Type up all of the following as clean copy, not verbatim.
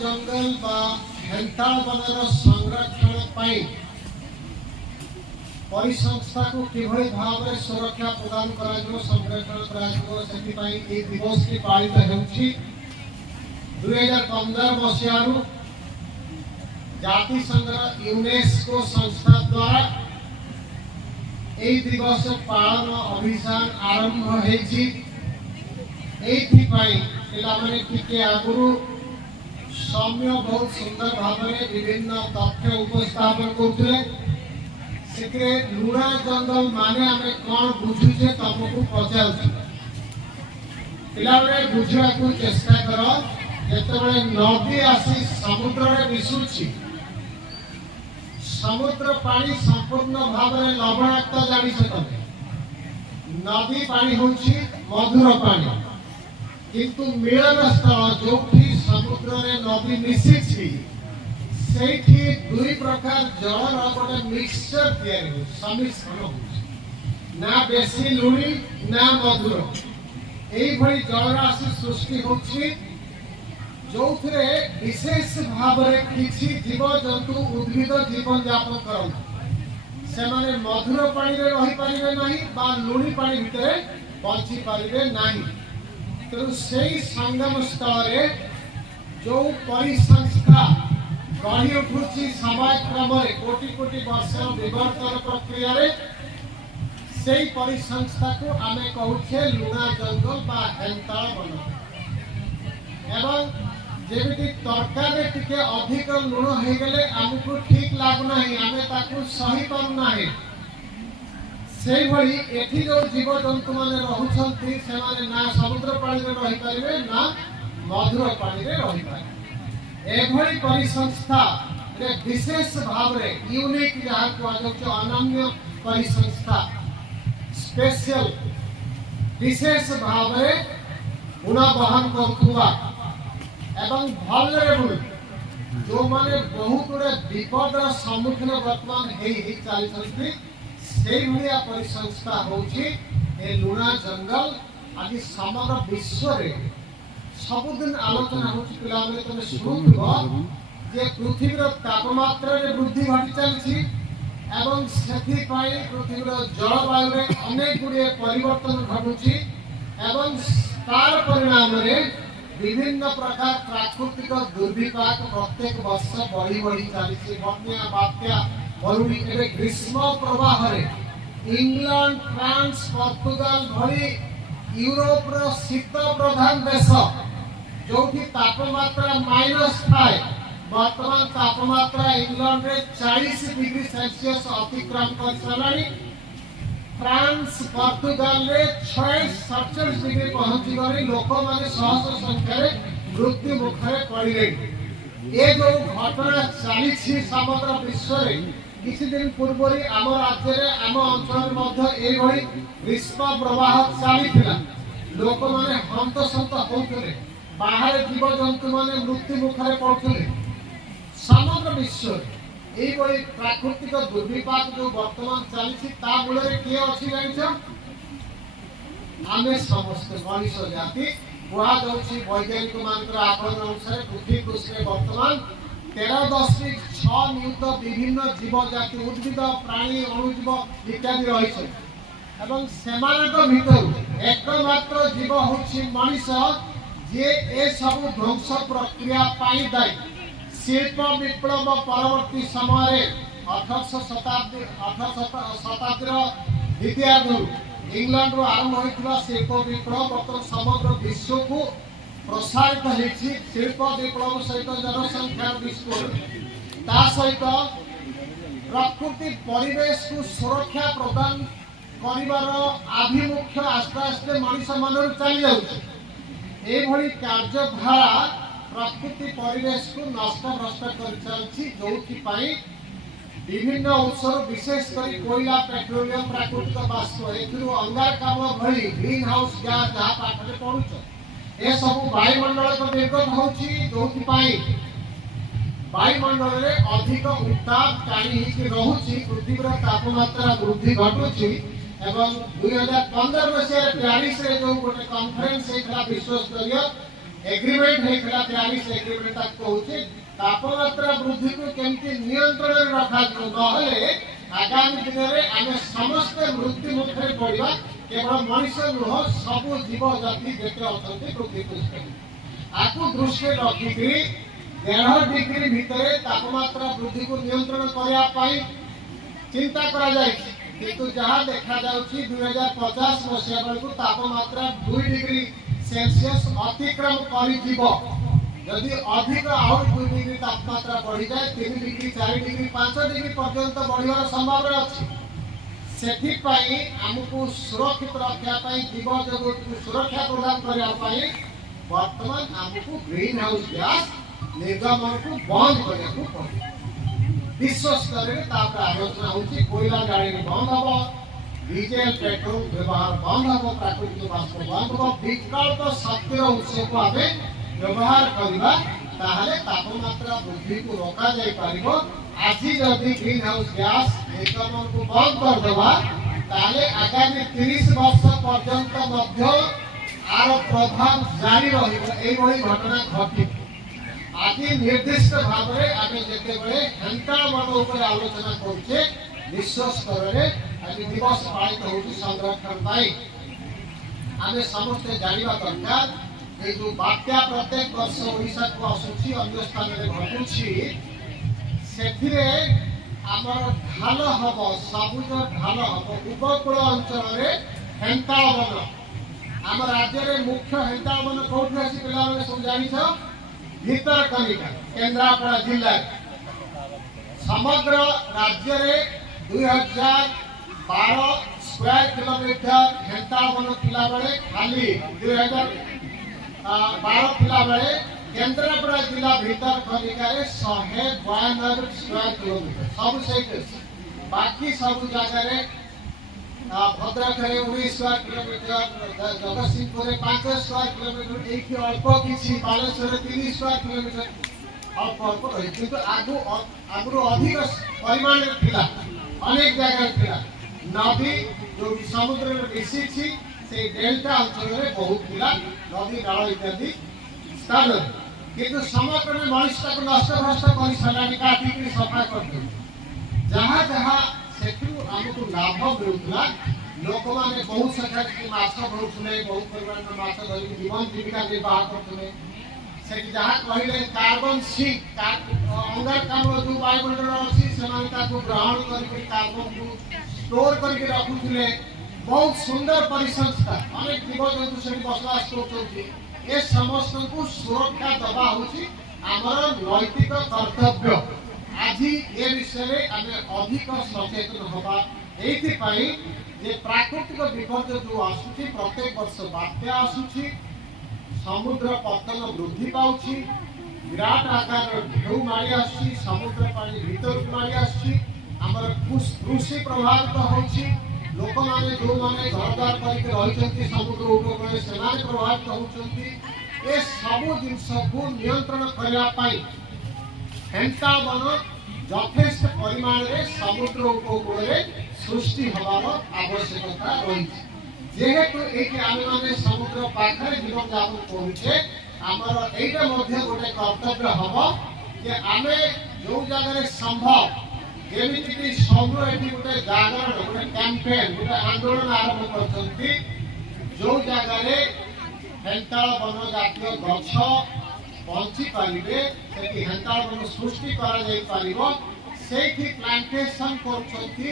जंगल बा हेंता बनर संरक्षण पाई परिसंस्था को किभଳି भाव सुरक्षा प्रदान करा संरक्षण करा दिवस की पालित होउछि 2015 मसीह जातिसंघ यूनेस्को संस्था द्वारा एक दिवस पालन अभियान आरंभ होइछि। पिलाने टिके आगुरु सौम्य बहुत सुंदर भाव में विभिन्न तथ्य उपस्थापन करते लुणा जंगल माने आम कौन बुझुचे तुमको पचार पिलाने बुझा चेष्टा कर जिते नदी आसी समुद्र में मिशुची समुद्र पानी संपूर्ण भाव में लवणाक्त जानी सकते नदी पानी होची मधुर पानी किंतु मिलन स्थल जो समुद्र रे नदी मिसी दुई प्रकार जल गोटे मिक्सचर तैयारी सम्मिश्रण ना बेसी लुणी ना मधुर यही जल राशि सृष्टि होची जो विशेष भाव में किसी जीव जंतु उद्भिद जीवन यापन करते से माने मधुर पानी रे रही पारिबे नाही बा लुणी पानी भितर बंची पारिबे नाही। तेणु से संगम स्थल जो परिसंस्था गढ़ी उठुची समय क्रम कोटि कोटि वर्ष विवर्तन प्रक्रिया से परिसंस्था को आम कहूचे लुणा जंगल बा हेंताल वन एवं जेमिति तरकारी टिके अधिक लुण हो गले आमको ठीक लगुना आम ताकू सही पारुना से भली एठी जो जीव जंतु माने रहउछंती से माने ना समुद्र पानी रे रही पारिबे ना मधुर पानी रे रही पारिबे एभली परिसंस्था रे विशेष भाव रे यूनिक जहा को जो अनन्य परिसंस्था स्पेशल विशेष भाव रे गुण बहन करथुवा एवं भलरेबल जो माने बहुत गुड़े विपद सम्मुखीन वर्तमान हेई चली से भाया परिसंस्था होची ए लुणा जंगल आज समग्र विश्व रे सबुदिन आलोचना होची पिलाने तमे शुणुथबो जे पृथ्वीर तापमात्रा रे वृद्धि घटी चलछि एवं सेथि पई पृथ्वीर जलवायु रे अनेक गुड़े परिवर्तन घटुछि एवं तार परिणाम रे विभिन्न प्रकार प्राकृतिक दुर्विपाक प्रत्येक वर्ष बढ़ी बढ़ी चली बन्या बात्या मरुड़ी एवं ग्रीष्म प्रवाह इंग्लैंड फ्रांस पोर्तुगाल भली यूरोप रो शीत प्रधान देश जो तापमात्रा माइनस थाए वर्तमान तापमात्रा इंग्लैंड रे 40 डिग्री सेल्सियस अतिक्रम कर सारानी फ्रांस पोर्तुगाल रे 47 डिग्री पहुंची गरी लोक माने सहस्र संख्या रे मृत्यु मुखरे पड़ी रही ये जो घटना चली समग्र विश्व रे किसी दिन पूर्व आम राज्य रे आम अंचल ग्रीष्म प्रवाह चली लोक माने हंतसंत होते बाहर जीव जंतु माने मृत्यु मुखरे पड़ते समग्र विश्व यही प्राकृतिक दुर्विपाक जो वर्तमान चली मूल किए अच्छी जान आम समस्त मनुष्य जाति कहुच्छी वैज्ञानिक मान आकलन अनुसार पृथ्वी पृष्ठ वर्तमान 13.6 नियुत विभिन्न जीव जाति उद्भिद प्राणी अणुजीव इत्यादि रही एकमात्र जीव हूँ मनुष्य जे ए सब ध्वंस प्रक्रिया दायी शिल्प विप्लव परवर्ती समय 18 शताब्दी द्वितीयार्ध इंग्लैंड आरंभ होता शिल्प विप्लव बर्तमान समग्र विश्व को प्रसारित होती शिल्प विप्लव सहित जनसंख्या विस्फोट ता सहित प्रकृति परिवेश को सुरक्षा प्रदान करिवार आभिमुख्य आस्ते आस्ते मनुष्य मन चली जाऊँगी कार्यधारा प्रकृति परिवेश को नष्ट भ्रष्ट कर चलती जो विभिन्न उत्स विशेषकर कोयला पेट्रोलियम प्राकृतिक बाष्प अंगारकाम्ल भली ग्रीन हाउस गैस जहाँ पाठे पढ़ुच ए सब वायुमंडल को निर्गत होची जो वायुमंडल रे अधिक उत्ताप टाणी रहुची पृथ्वीर तापमात्रा वृद्धि घटुची एवं 2015 मसीह पेरिस रे जो गोटे कॉन्फ्रेंस होता विश्व स्तरीय एग्रीमेंट हेतला 43 एग्रीमेंट तक कहूचे तापमात्रा वृद्धि को केमती नियंत्रण रे रखा जो नहले आगामी दिन में आमे समस्त मृत्यु मुखरे पड़िबा केवल मनुष्य नुह सब जीव जाति जेते अछंती पृथ्वी पृष्ठ आकु दृष्टि रखिकि 1.5 डिग्री भितर तापमात्रा वृद्धि को नियंत्रण करया पाई चिंता करा जाय किंतु जहां देखा जाउची 2050 मसिया बेलकु तापमात्रा 2 डिग्री सेल्सियस अतिक्रम करि जीव यदि अधिक आउट 2 डिग्री तापमात्रा बढ़ी जाए 3 डिग्री 4 डिग्री 5 डिग्री पर्यंत बढ़िवार संभावना अछि सेथि पई हमकु सुरक्षित रखया पई जीव जगत को सुरक्षा प्रदान करया पई वर्तमान हमकु ग्रीन हाउस गैस निर्गमन को बंद करया को पड़े विश्व स्तर में तापर आलोचना होची कोयला गाड़ी बंद हबो डीजल पेट्रोल व्यवहार बंद हबो प्राकृतिक वाष्प बंद हबो विकल्प शक्तिर उत्स को आमे व्यवहार करबा ताहले तापमात्रा वृद्धि को रोका जाय पारिबो आज जदि ग्रीन हाउस गैस निर्गमन को बंद कर देबा ताहले आगामी 30 वर्ष पर्यंत मध्य आर प्रभाव जारी रहिबो एई भली घटना घटी आज निर्दिष्ट भाव में आमे जेते बळे हंता मन ऊपर आलोचना करूचे विश्व स्तर रे आज दिवस पालित होची संरक्षण पाई आमे समस्त जानिबा दरकार ए जो बात्या प्रत्येक वर्ष ओडिसा को आसुची अन्य स्थान रे घटुची सेथिरे हमर ढाल हबो सबुज ढाल हबो उपकूल अंचल रे हंता वन हम राज्य रे मुख्य हंता वन कोठी आसी पिला रे सब जानि छ भीतर कनिका केन्द्रापड़ा जिला समग्र राज्य रे 2012 स्क्वायर किलोमीटर हेंता वन थिला बेले खाली 2012 थिला बेले केन्द्रापड़ा जिला भीतर कनिका रे 192 स्क्वायर किलोमीटर सब सेट बाकी सब जगह रे भद्रक रे 19 स्क्वायर किलोमीटर जगतसिंहपुर रे 5 स्क्वायर किलोमीटर एकी अल्प किछि बालेश्वर रे 3 स्क्वायर किलोमीटर अल्प अल्प रही किंतु आगु अधिक परिमाण रे थिला अनेक जगह थिला नदी जो समुद्र रे मिसी छी से डेल्टा अंचल रे बहुत थिला नदी नाल इत्यादि स्थान किंतु समग्र में मनुष्य को नष्ट भ्रष्ट करि सलानी काटी के सफा कर दे जहां जहां सेठू हमको लाभ मिलुला लोक माने बहुत संख्या के माछ धरुथले बहुत परिमाण में माछ धरि जीवन जीविका निर्वाह करथले से जहां कहिले कार्बन सिंक अंगारकाम्ल जो वायुमंडल अछि समान का को ग्रहण करके कार्बन को स्टोर करके रखुथले बहुत सुंदर परिसंस्था अनेक जीव जंतु से बसवास करथि ए समस्त को सुरक्षा दबा होछि हमर नैतिक कर्तव्य आज ये विषय में आमे अधिक सचेतन होबा एथि पई जे प्राकृतिक विपर्य जो आसुची प्रत्येक वर्ष बात्या आसुची समुद्र पतन वृद्धि पाउची विराट आकार ढेउ मारी आसी समुद्र पानी भीतर मारी आसी हमर कृषि प्रभावित होची लोक माने जो माने घरदार करके रहिचंती समुद्र उपकूल से माने प्रभावित होचंती ए सब जिंस को नियंत्रण करया पाई हेंता वन यथेष्ट परिमाण रे समुद्र उपकूल रे सृष्टि हवार आवश्यकता रही जेहेतु एके आमे माने समुद्र पाखरे जीवन यापन करूचे हमर एटा मध्ये गोटे कर्तव्य हबो जे आमे जो जगह रे संभव जेमिति कि समुद्र एठी गोटे जागरण गोटे कैंपेन गोटे आंदोलन आरंभ करछंती जो जगह रे हेंता वन जातीय गछ बंची पारिबे सेठी हेंता वन सृष्टि करा जाई पारिबो सेठी प्लांटेशन करछंती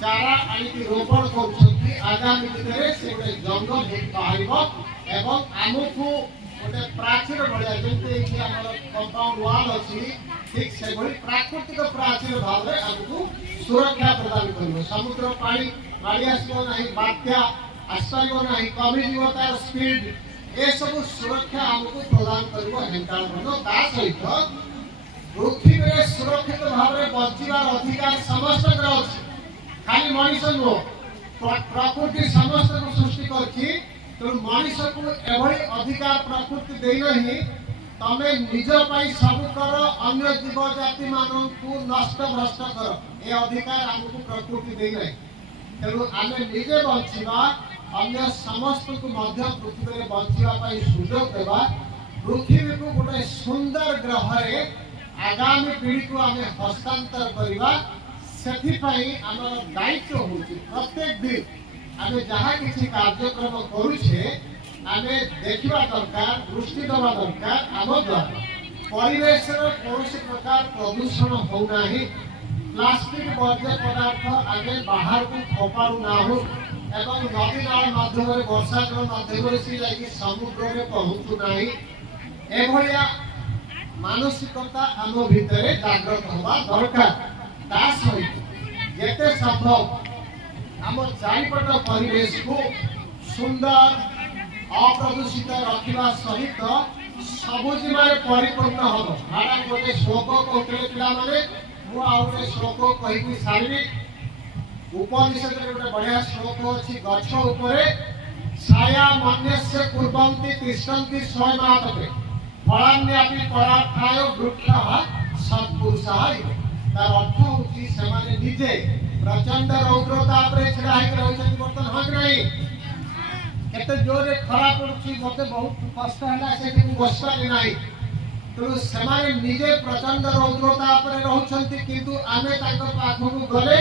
चारा आनी रोपण करछंती आगामी दिन रे से गोटे जंगल हे पारिबो एवं आमुकु गोटे प्राचीर बढिया जेते कि हमर कंपाउंड वाल अछि ठीक से भली प्राकृतिक प्राचीर भाव रे आमुकु सुरक्षा प्रदान करबो समुद्र पानी मारी आसबो नाही बात्या आसबो नाही कमी जीव तार स्पीड ए सब सुरक्षा हमको प्रदान करबो हेंता वन ता सहित पृथ्वी रे सुरक्षित भाव रे बंचिबार अधिकार समस्त अछि खाली मनुष्य नो प्रकृति समस्त को सृष्टि करछि तो मनुष्य को एभली अधिकार प्रकृति देई नहीं तमे निज पई सब कर अन्य जीव जाति मानन को नष्ट भ्रष्ट कर ए अधिकार हमको प्रकृति देई नहीं तेणु आमे निजे बंचिबा अन्य समस्त को मध्य पृथ्वी रे बंचिबा पई सुयोग देबा पृथ्वी को गोटे सुंदर ग्रह आगामी पीढ़ी को आम हस्तांतर करवा आम दायित्व हो प्रत्येक दिन आम जहाँ किसी कार्यक्रम करुचे आम देखा दरकार दृष्टि देवा दरकार आम द्वारा परिवेश कौन प्रकार प्रदूषण होना प्लास्टिक वर्ज्य पदार्थ आम बाहर को फोपाड़ू ना हो एवं नदी नाल माध्यम वर्षा जल माध्यम से जाकि समुद्र में पहुँचू ना एभलिया मानसिकता आम भितर जागृत हवा दरकार ता सहित जेते संभव आम चारिपट परिवेश को सुंदर अप्रदूषित रखा सहित सबुजिमा परिपूर्ण हम मैडम गोटे श्लोक कहते पे मुझे श्लोक कही सारी उपनिषद गोटे बढ़िया श्लोक अच्छी गछ उपरे छाया मन्यस्य कुर्वन्ति तिष्ठन्ति स्वयमातपे फलान्यापि परार्थाय वृक्ष सत्पुरुषः इति तार अर्थ होची सेमाने निजे प्रचंड रौद्रता पर छिड़ा होकर रहउछन बर्तन हक नहीं केते जोरे खरा पड़ुची मते बहुत कष्ट हैला सेठी बसता नहीं तेणु सेमाने निजे प्रचंड रौद्रता पर रहउछन्ति किंतु आमे तांको पाखकु गले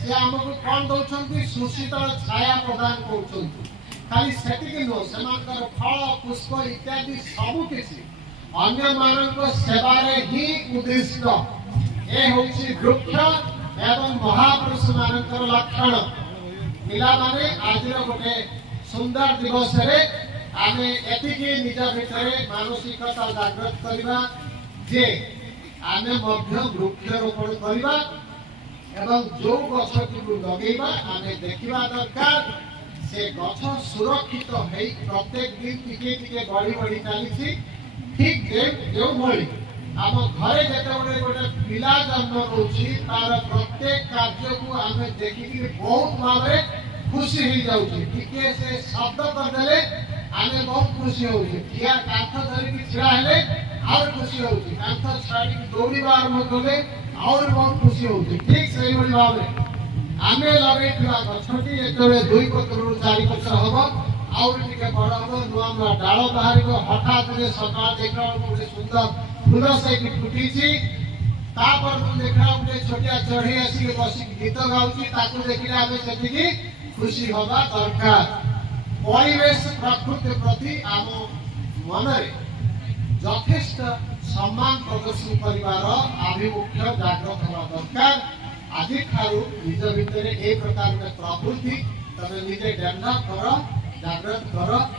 से हमको कौन दउछन्ति सुशीतल छाया प्रदान करूछन्ति खाली सेटिक नो सेमानकर फल पुष्प इत्यादि सब किछि अन्य मानक सेवारे ही उद्दिष्ट ए होछि वृक्ष एवं महापुरुष मानकर लक्षण पिला माने आज गोटे सुंदर दिवस रे आमे एतिकी निज भितर मानसिकता जागृत करबा जे आमे मध्य वृक्षारोपण करबा एवं जो गछ को लगेबा आमे देखिबा दरकार से गछ सुरक्षित है प्रत्येक दिन टिके टिके बढ़ी बढ़ी चली ठीक जो भली आम घरे जिते गोटे पिला जन्म होची तार प्रत्येक कार्य को आम देखिक बहुत भाव खुशी हो जाऊे टिके से शब्द करदे आम बहुत खुशी होची या कांथ धरिक छिड़ा हेले और खुशी होची कांथ छाड़ी दौड़ा आरंभ कले और बहुत खुशी होची ठीक से भाव आम लगे गछटी जो 2 पत्रु 4 पत्र हम आउर टिके बड़ हम नुआ नुआ डाल बाहर हठात सकाल देखा गोटे सुंदर फूल से फुटी देखा गोटे छोटिया चढ़ी आसिक बसिक गीत गाँची देखिए आम से खुशी हवा दरकार परिवेश प्रकृति प्रति आम मन यथेष्ट सम्मान प्रदर्शन कर आभिमुख्य जागृत हवा दरकार आज निज भितर ए प्रकार प्रवृत्ति तब निजे डेभलप कर जागृत कर।